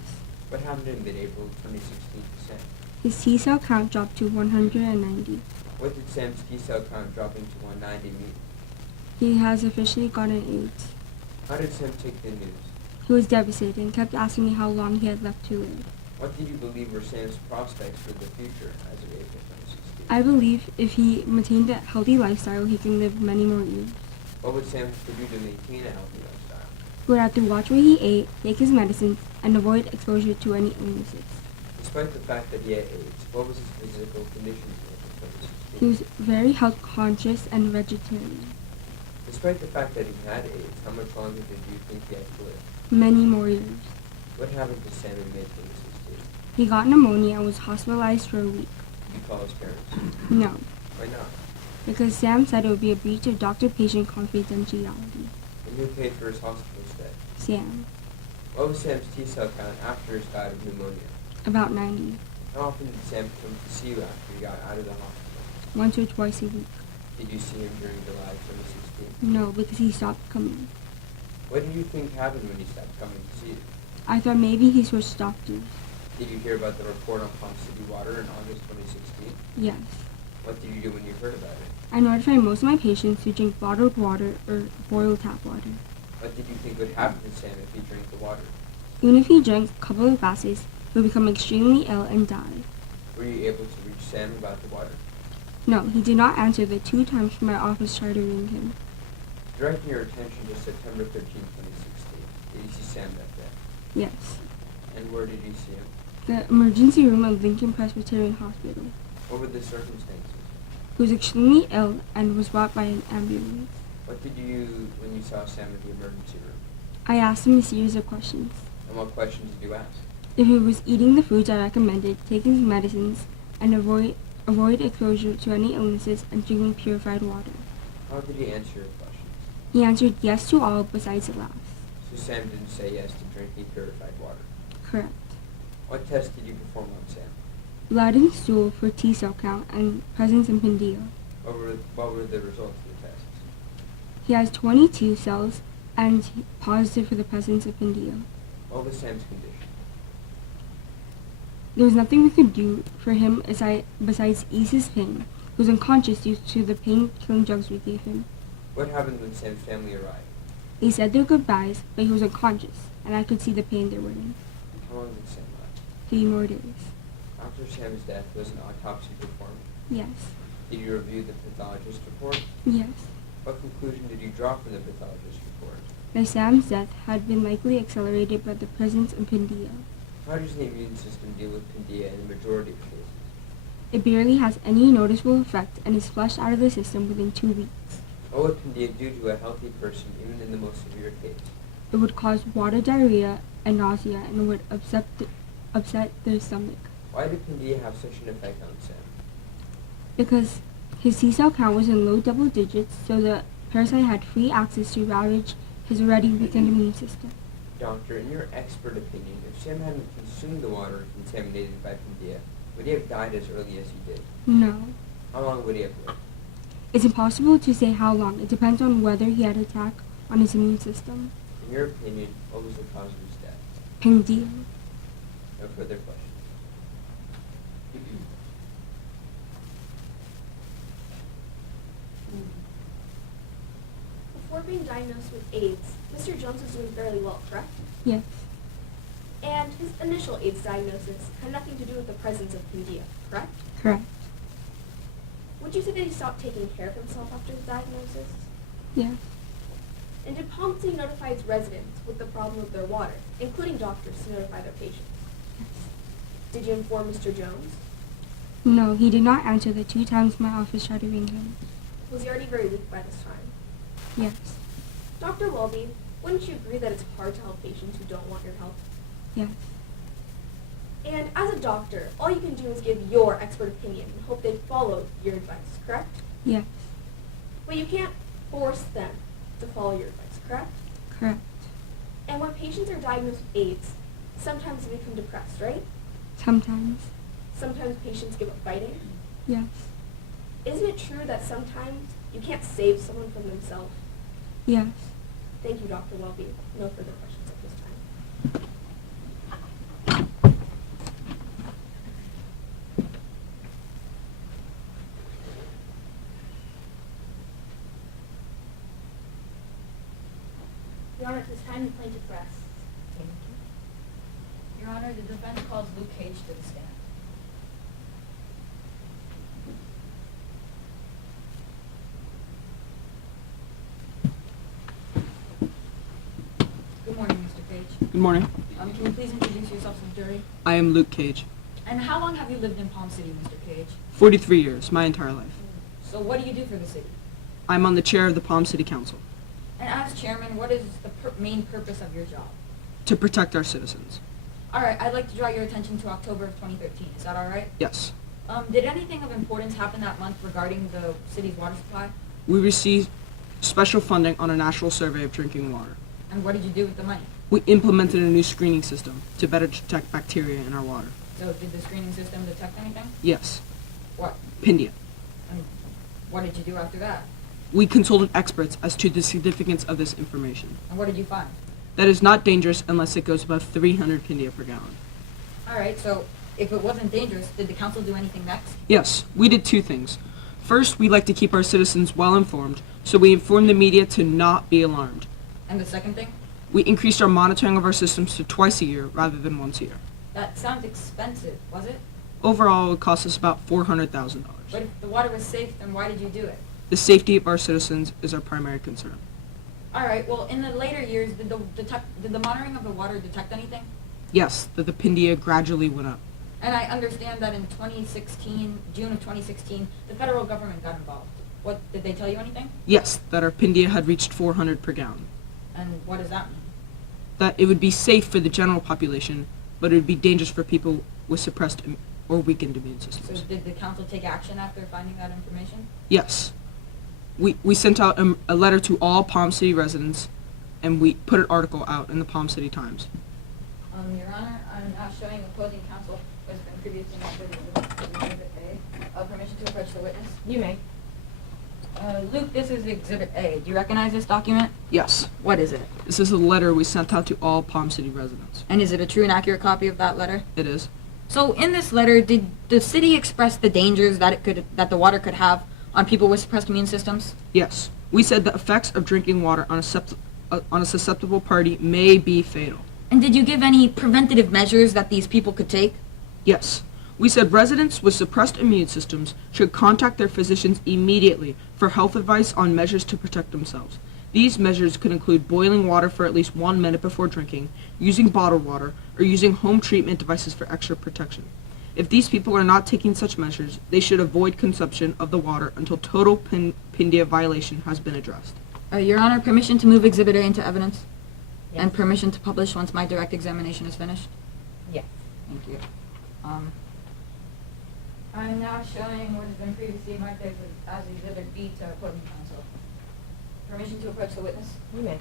What happened in mid-April 2016 to Sam? His T cell count dropped to 190. What did Sam's T cell count dropping to 190 mean? He has officially gotten AIDS. How did Sam take the news? He was devastated and kept asking me how long he had left to live. What did you believe were Sam's prospects for the future as of April 2016? I believe if he maintained a healthy lifestyle, he can live many more years. What would Sam have to do to maintain a healthy lifestyle? He would have to watch what he ate, take his medicines, and avoid exposure to any illnesses. Despite the fact that he had AIDS, what was his physical condition in April 2016? He was very health conscious and vegetarian. Despite the fact that he had AIDS, how much longer did you think he had to live? Many more years. What happened to Sam in May 2016? He got pneumonia and was hospitalized for a week. Did you call his parents? No, Why not? because Sam said it would be a breach of doctor-patient confidentiality. And who paid for his hospital stay? Sam, What was Sam's T cell count after his bout of pneumonia? about 90. How often did Sam come to see you after he got out of the hospital? Once or twice a week. Did you see him during July 2016? No, because he stopped coming. What did you think happened when he stopped coming to see you? I thought maybe he switched doctors. Did you hear about the report on Palm City Water in August 2016? Yes. What did you do when you heard about it? I notified most of my patients to drink bottled water or boiled tap water. What did you think would happen to Sam if he drank the water? Even if he drank a couple of glasses, he would become extremely ill and die. Were you able to reach Sam about the water? No, he did not answer the 2 times my office tried to ring him. Directing your attention to September 13, 2016, did you see Sam that day? Yes. And where did you see him? The emergency room of Lincoln Presbyterian Hospital. What were the circumstances? He was extremely ill and was brought by an ambulance. What did you do when you saw Sam in the emergency room? I asked him a series of questions. And what questions did you ask? If he was eating the foods I recommended, taking his medicines, and avoid exposure to any illnesses, and drinking purified water. How did he answer your questions? He answered yes to all besides the last. So Sam didn't say yes to drinking purified water. Correct. What test did you perform on Sam? Blood and stool for T cell count and presence in Pandia. What were the results of the tests? He has 22 cells and positive for the presence of Pandia. What was Sam's condition? There was nothing we could do for him besides ease his pain. He was unconscious due to the pain-killing drugs we gave him. What happened when Sam's family arrived? They said their goodbyes, but he was unconscious, and I could see the pain they were in. How long did Sam last? 3 more days. After Sam's death, was an autopsy performed? Yes. Did you review the pathologist report? Yes. What conclusion did you draw from the pathologist report? That Sam's death had been likely accelerated by the presence of Pandia. How does the immune system deal with Pandia in the majority of cases? It barely has any noticeable effect and is flushed out of the system within 2 weeks. What would Pandia do to a healthy person even in the most severe case? It would cause water diarrhea and nausea and would upset their stomach. Why did Pandia have such an effect on Sam? Because his T cell count was in low double digits, so the parasite had free access to ravage his already weakened immune system. Doctor, in your expert opinion, if Sam hadn't consumed the water contaminated by Pandia, would he have died as early as he did? No. How long would he have lived? It's impossible to say how long. It depends on whether he had an attack on his immune system. In your opinion, what was the cause of his death? Pandia. No further questions. Before being diagnosed with AIDS, Mr. Jones was doing fairly well, correct? Yes. And his initial AIDS diagnosis had nothing to do with the presence of Pandia, correct? Correct. Would you say that he stopped taking care of himself after his diagnosis? Yes. And did Palm City notify its residents with the problem of their water, including doctors to notify their patients? Yes. Did you inform Mr. Jones? No, he did not answer the 2 times my office tried to ring him. Was he already very weak by this time? Yes. Dr. Welby, wouldn't you agree that it's hard to help patients who don't want your help? Yes. And as a doctor, all you can do is give your expert opinion and hope they follow your advice, correct? Yes. But you can't force them to follow your advice, correct? Correct. And when patients are diagnosed with AIDS, sometimes they become depressed, right? Sometimes. Sometimes patients give up fighting. Yes. Isn't it true that sometimes you can't save someone from themselves? Yes. Thank you, Dr. Welby. No further questions at this time. Your Honor, at this time, the plaintiff rests. Thank you. Your Honor, the defense calls Luke Cage to the stand. Good morning, Mr. Cage. Good morning. Can you please introduce yourself to the jury? I am Luke Cage. And how long have you lived in Palm City, Mr. Cage? 43 years, my entire life. So what do you do for the city? I'm on the chair of the Palm City Council And as chairman, what is the main purpose of your job? to protect our citizens. All right, I'd like to draw your attention to October of 2013. Is that all right? Yes. Did anything of importance happen that month regarding the city's water supply? We received special funding on a national survey of drinking water. And what did you do with the money? We implemented a new screening system to better detect bacteria in our water. So did the screening system detect anything? Yes. What? Pindia. And what did you do after that? We consulted experts as to the significance of this information. And what did you find? That is not dangerous unless it goes above 300 Pindia per gallon. Alright, so if it wasn't dangerous, did the council do anything next? Yes, we did two things. First, we like to keep our citizens well informed, so we informed the media to not be alarmed. And the second thing? We increased our monitoring of our systems to twice a year rather than once a year. That sounds expensive, was it? Overall, it cost us about $400,000. But if the water was safe, then why did you do it? The safety of our citizens is our primary concern. Alright, well, in the later years, did the monitoring of the water detect anything? Yes, that the Pindia gradually went up. And I understand that in 2016, June of 2016, the federal government got involved. What, did they tell you anything? Yes, that our Pindia had reached 400 per gallon. And what does that mean? That it would be safe for the general population, but it would be dangerous for people with suppressed or weakened immune So systems. did the council take action after finding that information? Yes. We sent out a letter to all Palm City residents, and we put an article out in the Palm City Times. Your Honor, I'm now showing opposing counsel who has been previously noted as Exhibit A. Permission to approach the witness. You may. Luke, this is Exhibit A. Do you recognize this document? Yes. What is it? This is a letter we sent out to all Palm City residents. And is it a true and accurate copy of that letter? It is. So in this letter, did the city express the dangers that the water could have on people with suppressed immune systems? Yes. We said the effects of drinking water on a susceptible party may be fatal. And did you give any preventative measures that these people could take? Yes. We said residents with suppressed immune systems should contact their physicians immediately for health advice on measures to protect themselves. These measures could include boiling water for at least 1 minute before drinking, using bottled water, or using home treatment devices for extra protection. If these people are not taking such measures, they should avoid consumption of the water until total Pindia violation has been addressed. Your Honor, permission to move Exhibit A into evidence? Yes. And permission to publish once my direct examination is finished? Yes. Thank you. I'm now showing what has been previously marked as Exhibit B to opposing counsel. Permission to approach the witness? You may.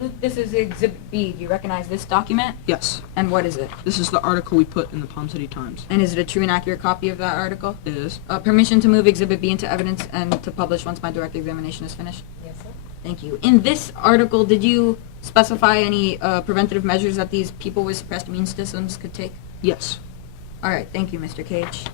Luke, this is Exhibit B. Do you recognize this document? Yes. And what is it? This is the article we put in the Palm City Times. And is it a true and accurate copy of that article? It is. Permission to move Exhibit B into evidence and to publish once my direct examination is finished? Yes, sir. Thank you. In this article, did you specify any preventative measures that these people with suppressed immune systems could take? Yes. All right, thank you, Mr. Cage.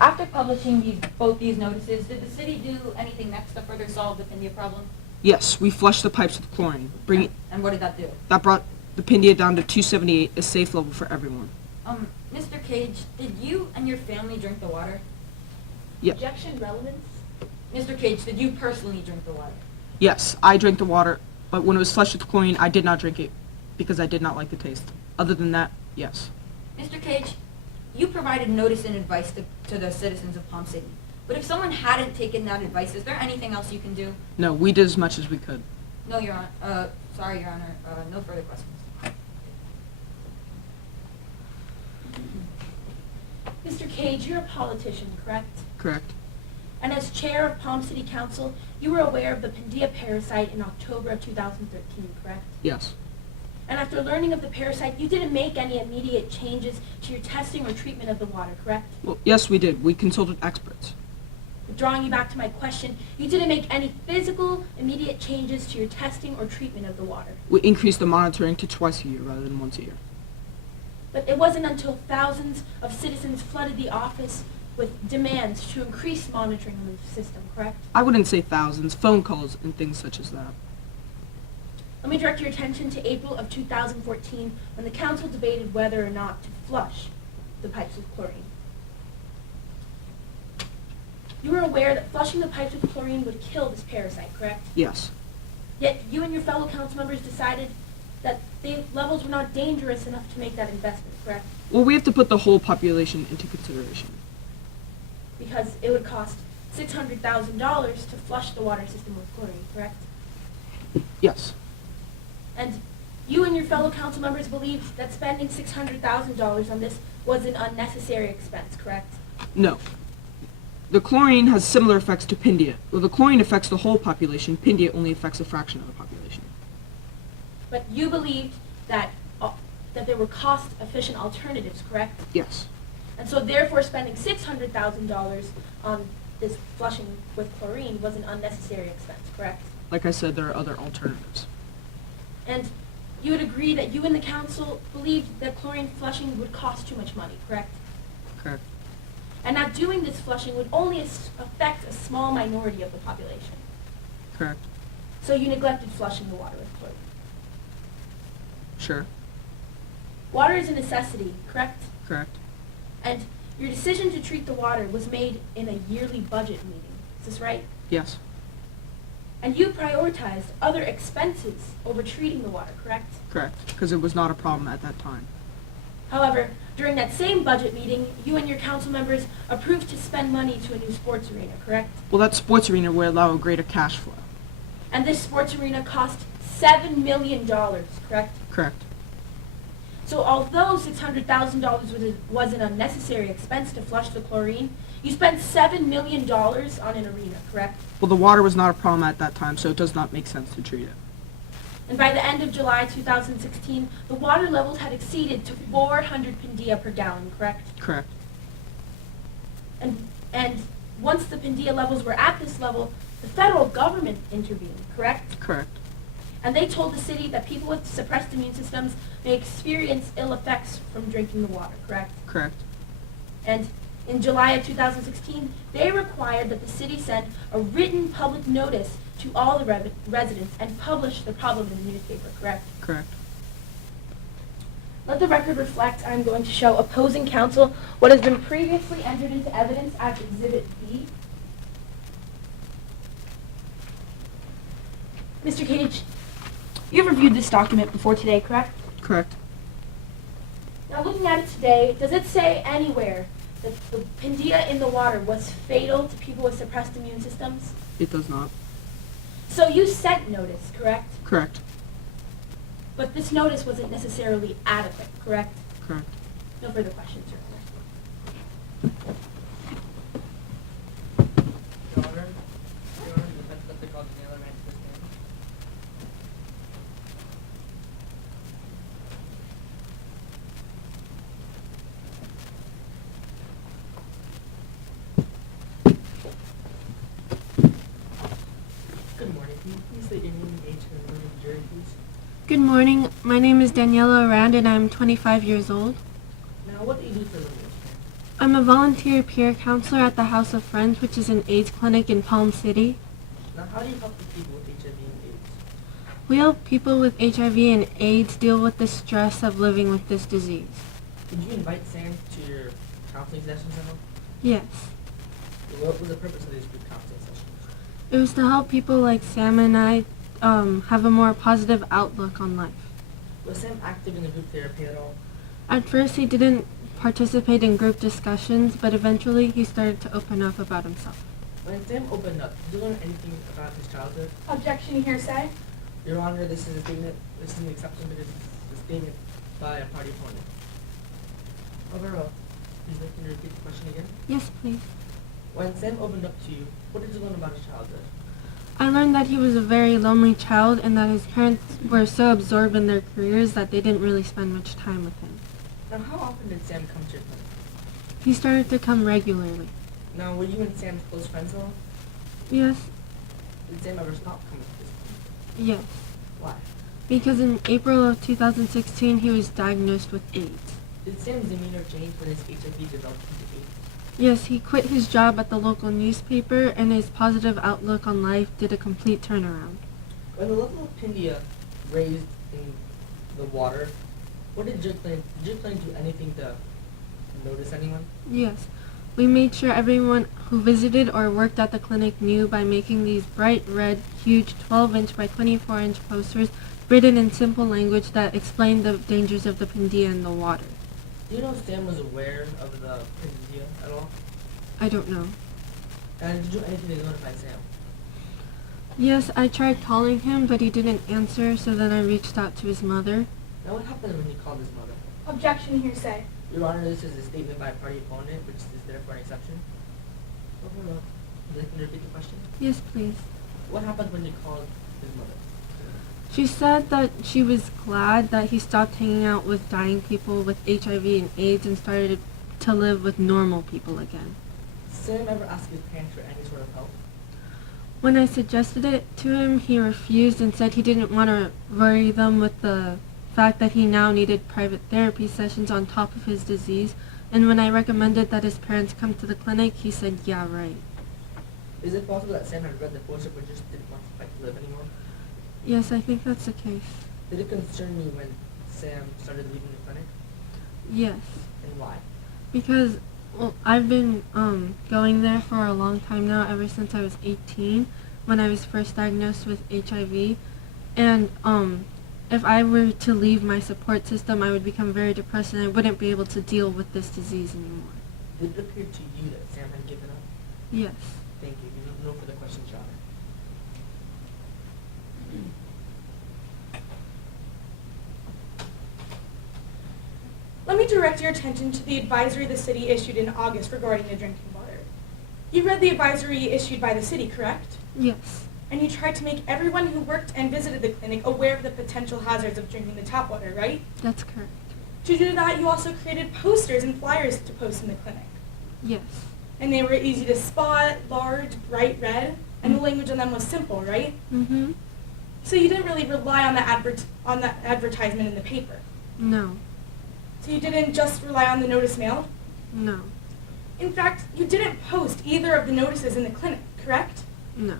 After publishing both these notices, did the city do anything next to further solve the Pindia problem? Yes, we flushed the pipes with chlorine. And what did that do? That brought the Pindia down to 278, a safe level for everyone. Mr. Cage, did you and your family drink the water? Yes. Objection relevance? Mr. Cage, did you personally drink the water? Yes, I drank the water, but when it was flushed with chlorine, I did not drink it because I did not like the taste. Other than that, yes. Mr. Cage, you provided notice and advice to the citizens of Palm City. But if someone hadn't taken that advice, is there anything else you can do? No, we did as much as we could. No, Your Honor. Sorry, Your Honor. No further questions. Mr. Cage, you're a politician, correct? Correct. And as chair of Palm City Council, you were aware of the Pindia parasite in October of 2013, correct? Yes. And after learning of the parasite, you didn't make any immediate changes to your testing or treatment of the water, correct? Well, yes, we did. We consulted experts. Drawing you back to my question, you didn't make any physical, immediate changes to your testing or treatment of the water. We increased the monitoring to twice a year rather than once a year. But it wasn't until thousands of citizens flooded the office with demands to increase monitoring of the system, correct? I wouldn't say thousands, phone calls and things such as that. Let me direct your attention to April of 2014, when the council debated whether or not to flush the pipes with chlorine. You were aware that flushing the pipes with chlorine would kill this parasite, correct? Yes. Yet you and your fellow council members decided that the levels were not dangerous enough to make that investment, correct? Well, we have to put the whole population into consideration. Because it would cost $600,000 to flush the water system with chlorine, correct? Yes. And you and your fellow council members believed that spending $600,000 on this was an unnecessary expense, correct? No. The chlorine has similar effects to Pindia. Well, the chlorine affects the whole population. Pindia only affects a fraction of the population. But you believed that that there were cost-efficient alternatives, correct? Yes. And so therefore spending $600,000 on this flushing with chlorine was an unnecessary expense, correct? Like I said, there are other alternatives. And you would agree that you and the council believed that chlorine flushing would cost too much money, correct? Correct. And not doing this flushing would only affect a small minority of the population. Correct. So you neglected flushing the water with chlorine. Sure. Water is a necessity, correct? Correct. And your decision to treat the water was made in a yearly budget meeting. Is this right? Yes. And you prioritized other expenses over treating the water, correct? Correct. Because it was not a problem at that time. However, during that same budget meeting, you and your council members approved to spend money to a new sports arena, correct? Well, that sports arena would allow a greater cash flow. And this sports arena cost $7 million, correct? Correct. So although $600,000 was an unnecessary expense to flush the chlorine, you spent $7 million on an arena, correct? Well, the water was not a problem at that time, so it does not make sense to treat it. And by the end of July 2016, the water levels had exceeded to 400 pendia per gallon, correct? Correct. And once the pendia levels were at this level, the federal government intervened, correct? Correct. And they told the city that people with suppressed immune systems may experience ill effects from drinking the water, correct? Correct. And in July of 2016, they required that the city send a written public notice to all the residents and publish the problem in the newspaper, correct? Correct. Let the record reflect I'm going to show opposing counsel what has been previously entered into evidence as Exhibit B. Mr. Cage, you've reviewed this document before today, correct? Correct. Now looking at it today, does it say anywhere that the pendia in the water was fatal to people with suppressed immune systems? It does not. So you sent notice, correct? Correct. But this notice wasn't necessarily adequate, correct? Correct. No further questions, Your Honor. Your Honor, the defense that they called Daniela Rand to stand. Good morning. Can you please state your name and age and the member of the jury, please? Good morning. My name is Daniela Arand and I'm 25 years old. Now, what do you do for a living? I'm a volunteer peer counselor at the House of Friends, which is an AIDS clinic in Palm City. Now, how do you help the people with HIV and AIDS? We help people with HIV and AIDS deal with the stress of living with this disease. Did you invite Sam to your counseling sessions at all? Yes. What was the purpose of these group counseling sessions? It was to help people like Sam and I have a more positive outlook on life. Was Sam active in the group therapy at all? At first he didn't participate in group discussions, but eventually he started to open up about himself. When Sam opened up, did you learn anything about his childhood? Objection hearsay. Your Honor, this is a statement, this is an exception, but it's a statement by a party opponent. Overall, please make me repeat the question again. Yes, please. When Sam opened up to you, what did you learn about his childhood? I learned that he was a very lonely child and that his parents were so absorbed in their careers that they didn't really spend much time with him. Now, how often did Sam come to your clinic? He started to come regularly. Now, were you and Sam's close friends at all? Yes, Did Sam ever stop coming to this clinic? yes. Why? Because in April of 2016 he was diagnosed with AIDS. Did Sam's demeanor change when his HIV developed into AIDS? Yes, he quit his job at the local newspaper and his positive outlook on life did a complete turnaround. When the level of Pindia raised in the water, what did your clinic do anything to notice anyone? Yes, we made sure everyone who visited or worked at the clinic knew by making these bright red, huge 12-inch by 24-inch posters written in simple language that explained the dangers of the Pindia in the water. Do you know if Sam was aware of the Pindia at all? I don't know. And did you do anything to notify Sam? Yes, I tried calling him, but he didn't answer, so then I reached out to his mother. Now, what happened when you called his mother? Objection hearsay. Your Honor, this is a statement by a party opponent, which is therefore an exception. Overall, would you like me to repeat the question? Yes, please. What happened when you called his mother? She said that she was glad that he stopped hanging out with dying people with HIV and AIDS and started to live with normal people again. Sam ever asked his parents for any sort of help? When I suggested it to him, he refused and said he didn't want to worry them with the fact that he now needed private therapy sessions on top of his disease. And when I recommended that his parents come to the clinic, he said, yeah, right. Is it possible that Sam had read the poster but just didn't want to fight to live anymore? Yes, I think that's the case. Did it concern you when Sam started leaving the clinic? Yes. And why? Because, well, I've been going there for a long time now, ever since I was 18, when I was first diagnosed with HIV. And if I were to leave my support system, I would become very depressed and I wouldn't be able to deal with this disease anymore. Did it appear to you that Sam had given up? Yes. Thank you. No further questions, Your Honor. Let me direct your attention to the advisory the city issued in August regarding the drinking water. You read the advisory issued by the city, correct? Yes. And you tried to make everyone who worked and visited the clinic aware of the potential hazards of drinking the tap water, right? That's correct. To do that, you also created posters and flyers to post in the clinic. Yes. And they were easy to spot, large, bright red, and the language on them was simple, right? Mm-hmm. So you didn't really rely on the advertisement in the paper. No. So you didn't just rely on the notice mailed? No. In fact, you didn't post either of the notices in the clinic, correct? No.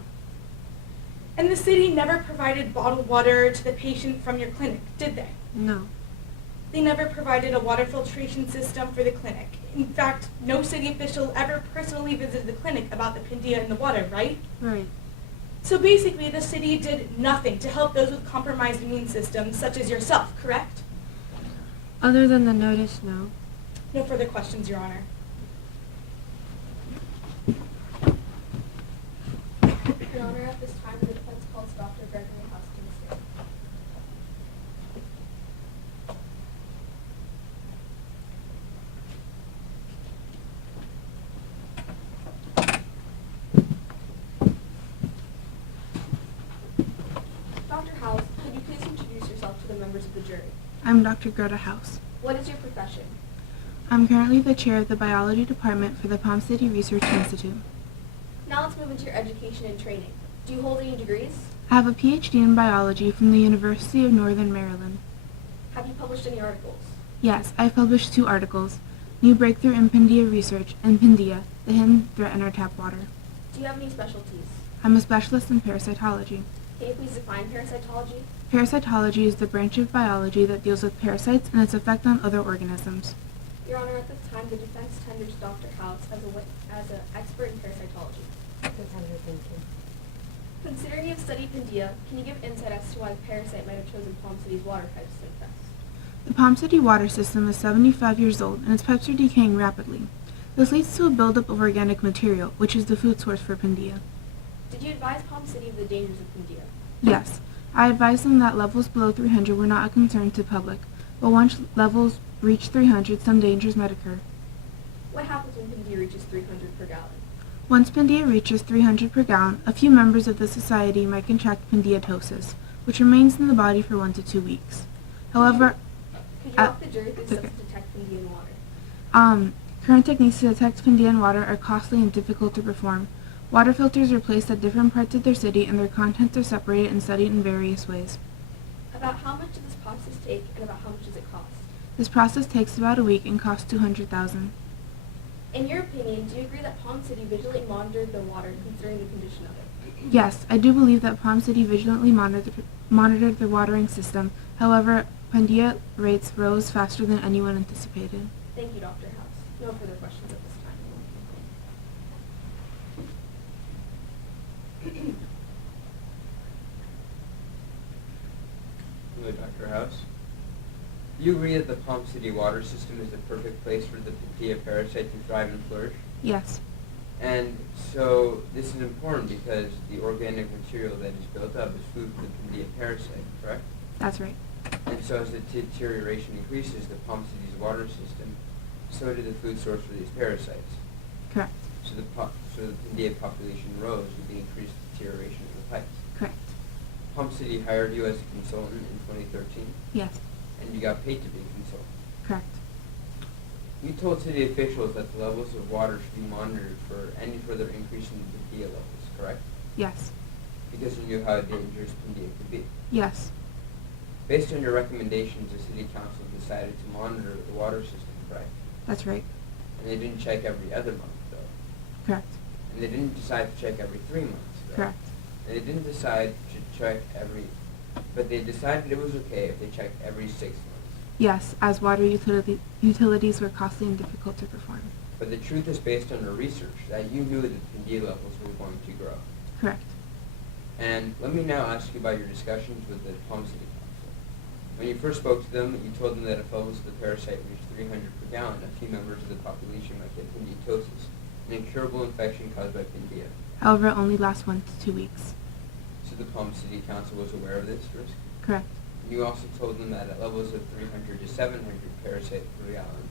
And the city never provided bottled water to the patient from your clinic, did they? No. They never provided a water filtration system for the clinic. In fact, no city official ever personally visited the clinic about the Pindia in the water, right? Right. So basically, the city did nothing to help those with compromised immune systems, such as yourself, correct? Other than the notice, no. No further questions, Your Honor. Your Honor, at this time, the defense calls Dr. Gregory House to the stand. Dr. House, could you please introduce yourself to the members of the jury? I'm Dr. Greta House. What is your profession? I'm currently the chair of the biology department for the Palm City Research Institute. Now let's move into your education and training. Do you hold any degrees? I have a PhD in biology from the University of Northern Maryland. Have you published any articles? Yes, I've published 2 articles, New Breakthrough in Pindia Research and Pindia, the Hidden Threat in Our Tap Water. Do you have any specialties? I'm a specialist in parasitology. Can you please define parasitology? Parasitology is the branch of biology that deals with parasites and its effect on other organisms. Your Honor, at this time, the defense tenders Dr. House as an expert in parasitology. Considering you have studied Pindia, can you give insight as to why the parasite might have chosen Palm City's water pipes to infest? The Palm City water system is 75 years old and its pipes are decaying rapidly. This leads to a buildup of organic material, which is the food source for Pindia. Did you advise Palm City of the dangers of Pindia? Yes, I advised them that levels below 300 were not a concern to public, but once levels reach 300, some dangers might occur. What happens when Pindia reaches 300 per gallon? Once Pindia reaches 300 per gallon, a few members of the society might contract pindiatosis, which remains in the body for 1 to 2 weeks. However, Could you walk the jury through steps to detect Pindia in water? Current techniques to detect Pindia in water are costly and difficult to perform. Water filters are placed at different parts of their city and their contents are separated and studied in various ways. About how much does this process take and about how much does it cost? This process takes about a week and costs $200,000. In your opinion, do you agree that Palm City vigilantly monitored the water considering the condition of it? Yes, I do believe that Palm City vigilantly monitored the watering system. However, Pindia rates rose faster than anyone anticipated. Thank you, Dr. House. No further questions at this time. Hello, Dr. House. Do you agree that the Palm City water system is the perfect place for the Pindia parasite to thrive and flourish? Yes. And so this is important because the organic material that is built up is food for the Pindia parasite, correct? That's right. And so as the deterioration increases the Palm City's water system, so did the food source for these parasites. Correct. So the Pindia population rose with the increased deterioration of the pipes. Correct. Palm City hired you as a consultant in 2013, Yes, and you got paid to be a consultant. correct. You told city officials that the levels of water should be monitored for any further increase in the Padilla levels, correct? Yes, Because you knew how dangerous Padilla could be. yes, Based on your recommendations, the city council decided to monitor the water system, correct? that's right. And they didn't check every other month, though. Correct. And they didn't decide to check every 3 months, though. Correct. And they didn't decide to check but they decided it was okay if they checked every 6 months. Yes, as water utilities were costly and difficult to perform. But the truth is based on the research that you knew that the Padilla levels were going to grow. Correct. And let me now ask you about your discussions with the Palm City Council. When you first spoke to them, you told them that if levels of the parasite reached 300 per gallon, a few members of the population might get pindiatosis, an incurable infection caused by Pindia. However, it only lasts 1 to 2 weeks. So the Palm City Council was aware of this risk? Correct. You also told them that at levels of 300 to 700 parasite per gallon,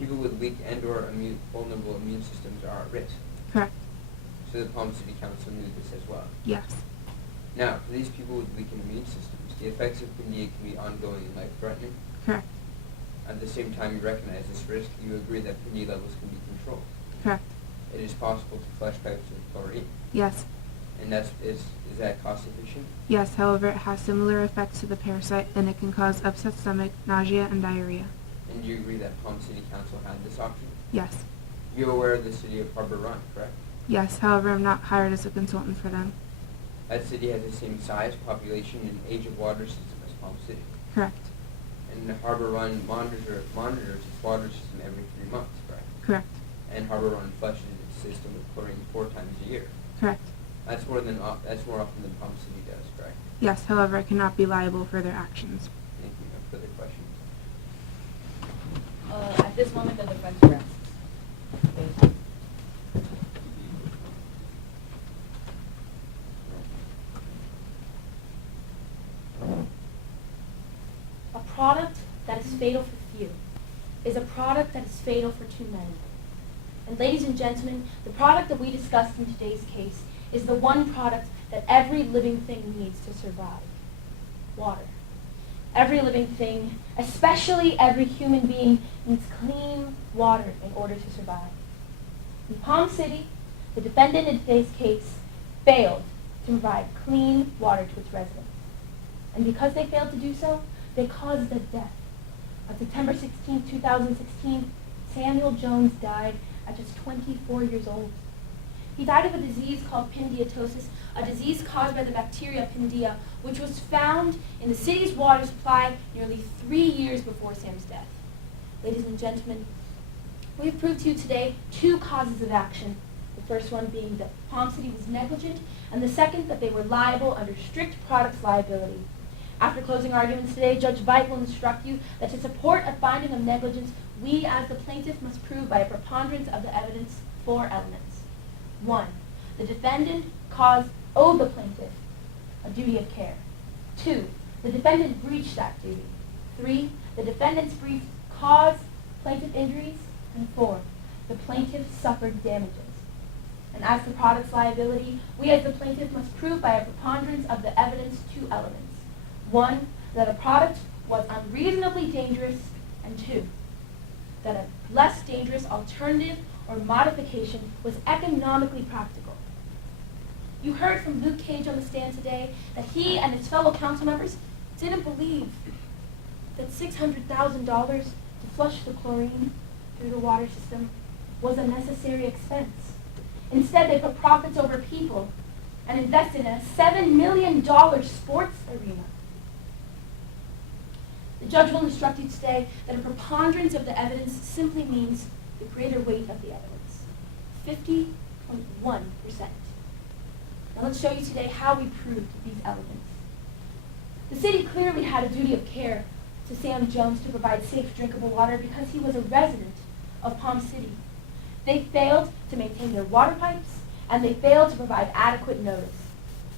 people with weak and/or vulnerable immune systems are at risk. Correct. So the Palm City Council knew this as well. Yes. Now, for these people with weakened immune systems, the effects of Pindia can be ongoing and life-threatening. Correct. At the same time you recognize this risk, you agree that Pindia levels can be controlled. Correct. It is possible to flush pipes with chlorine. Yes. And is that cost efficient? Yes, however, it has similar effects to the parasite, and it can cause upset stomach, nausea, and diarrhea. And you agree that Palm City Council had this option? Yes. You're aware of the city of Harbor Run, correct? Yes, however, I'm not hired as a consultant for them. That city has the same size, population, and age of water system as Palm City. Correct. And Harbor Run monitors its water system every 3 months, correct? Correct. And Harbor Run flushes its system with chlorine 4 times a year. Correct. That's more often than Palm City does, correct? Yes, however, I cannot be liable for their actions. Thank you. No further questions. At this moment, the defense rests. Thank you. A product that is fatal for few is a product that is fatal for too many. And ladies and gentlemen, the product that we discussed in today's case is the one product that every living thing needs to survive: water. Every living thing, especially every human being, needs clean water in order to survive. In Palm City, the defendant in today's case failed to provide clean water to its residents. And because they failed to do so, they caused the death. On September 16, 2016, Samuel Jones died at just 24 years old. He died of a disease called pindiatosis, a disease caused by the bacteria Pindia, which was found in the city's water supply nearly 3 years before Sam's death. Ladies and gentlemen, we have proved to you today 2 causes of action. The first one being that Palm City was negligent, and the second that they were liable under strict products liability. After closing arguments today, Judge Veit will instruct you that to support a finding of negligence, we as the plaintiff must prove by a preponderance of the evidence 4 elements. 1. The defendant owed the plaintiff a duty of care. 2. The defendant breached that duty. 3. The defendant's breach caused plaintiff injuries. And 4. The plaintiff suffered damages. And as to products liability, we as the plaintiff must prove by a preponderance of the evidence 2 elements. 1. That a product was unreasonably dangerous, and 2. That a less dangerous alternative or modification was economically practical. You heard from Luke Cage on the stand today that he and his fellow council members didn't believe that $600,000 to flush the chlorine through the water system was a necessary expense. Instead, they put profits over people and invested in a $7 million sports arena. The judge will instruct you today that a preponderance of the evidence simply means the greater weight of the evidence, 50.1%. Now let's show you today how we proved these elements. The city clearly had a duty of care to Sam Jones to provide safe drinkable water because he was a resident of Palm City. They failed to maintain their water pipes, and they failed to provide adequate notice.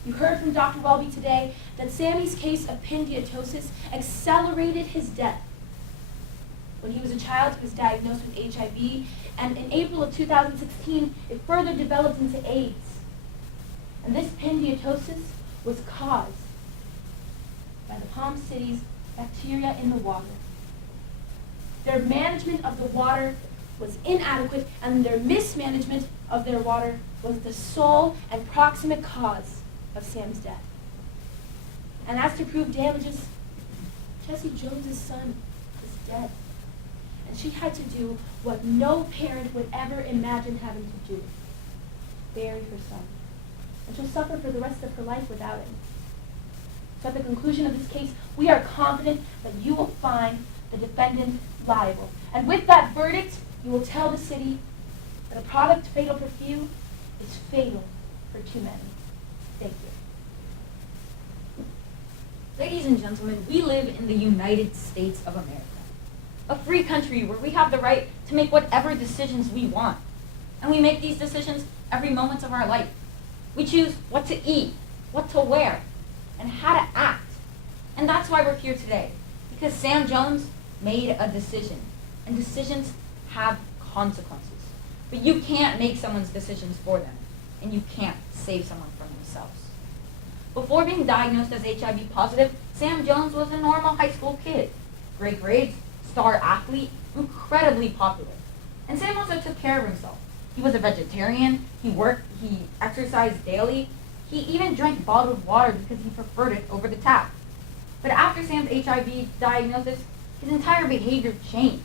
You heard from Dr. Welby today that Sammy's case of pindiatosis accelerated his death. When he was a child, he was diagnosed with HIV, and in April of 2016, it further developed into AIDS. And this pindiatosis was caused by the Palm City's bacteria in the water. Their management of the water was inadequate, and their mismanagement of their water was the sole and proximate cause of Sam's death. And as to prove damages, Jesse Jones's son is dead. And she had to do what no parent would ever imagine having to do: bury her son. And she'll suffer for the rest of her life without him. So at the conclusion of this case, we are confident that you will find the defendant liable. And with that verdict, you will tell the city that a product fatal for few is fatal for too many. Thank you. Ladies and gentlemen, we live in the United States of America, a free country where we have the right to make whatever decisions we want. And we make these decisions every moment of our life. We choose what to eat, what to wear, and how to act. And that's why we're here today, because Sam Jones made a decision, and decisions have consequences. But you can't make someone's decisions for them, and you can't save someone from themselves. Before being diagnosed as HIV positive, Sam Jones was a normal high school kid. Great grades, star athlete, incredibly popular. And Sam also took care of himself. He was a vegetarian, he exercised daily, he even drank bottled water because he preferred it over the tap. But after Sam's HIV diagnosis, his entire behavior changed.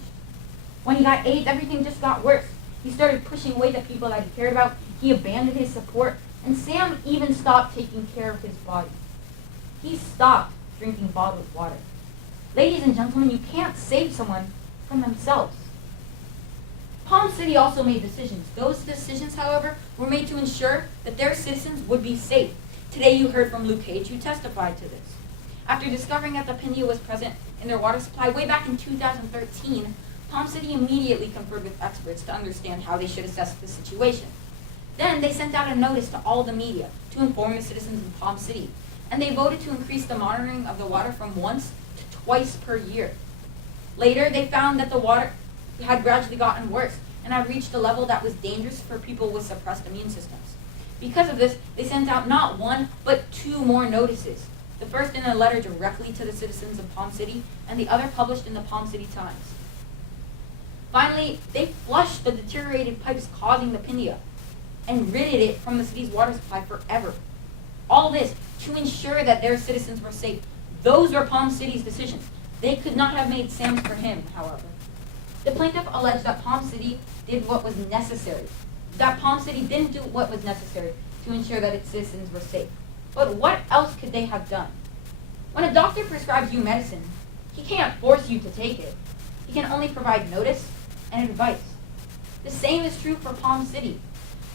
When he got AIDS, everything just got worse. He started pushing away the people that he cared about, he abandoned his support, and Sam even stopped taking care of his body. He stopped drinking bottled water. Ladies and gentlemen, you can't save someone from themselves. Palm City also made decisions. Those decisions, however, were made to ensure that their citizens would be safe. Today you heard from Luke Cage, who testified to this. After discovering that the Pindia was present in their water supply way back in 2013, Palm City immediately conferred with experts to understand how they should assess the situation. Then they sent out a notice to all the media to inform the citizens in Palm City, and they voted to increase the monitoring of the water from once to twice per year. Later, they found that the water had gradually gotten worse and had reached a level that was dangerous for people with suppressed immune systems. Because of this, they sent out not one, but 2 more notices. The first in a letter directly to the citizens of Palm City, and the other published in the Palm City Times. Finally, they flushed the deteriorated pipes causing the Pindia and ridded it from the city's water supply forever. All this to ensure that their citizens were safe. Those were Palm City's decisions. They could not have made Sam's for him, however. The plaintiff alleged that Palm City did what was necessary, that Palm City didn't do what was necessary to ensure that its citizens were safe. But what else could they have done? When a doctor prescribes you medicine, he can't force you to take it. He can only provide notice and advice. The same is true for Palm City.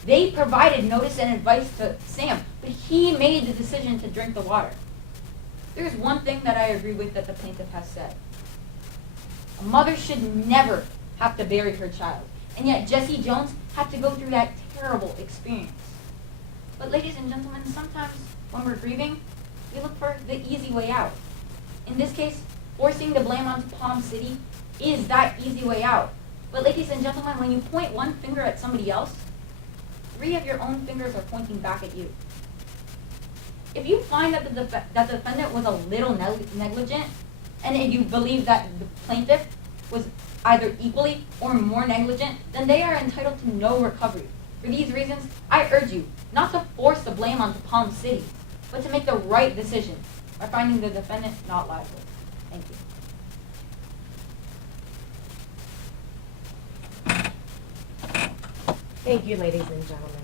They provided notice and advice to Sam, but he made the decision to drink the water. There's one thing that I agree with that the plaintiff has said. A mother should never have to bury her child, and yet Jesse Jones had to go through that terrible experience. But ladies and gentlemen, sometimes when we're grieving, we look for the easy way out. In this case, forcing the blame onto Palm City is that easy way out. But ladies and gentlemen, when you point one finger at somebody else, 3 of your own fingers are pointing back at you. If you find that the defendant was a little negligent, and if you believe that the plaintiff was either equally or more negligent, then they are entitled to no recovery. For these reasons, I urge you not to force the blame onto Palm City, but to make the right decision by finding the defendant not liable. Thank you. Thank you, ladies and gentlemen.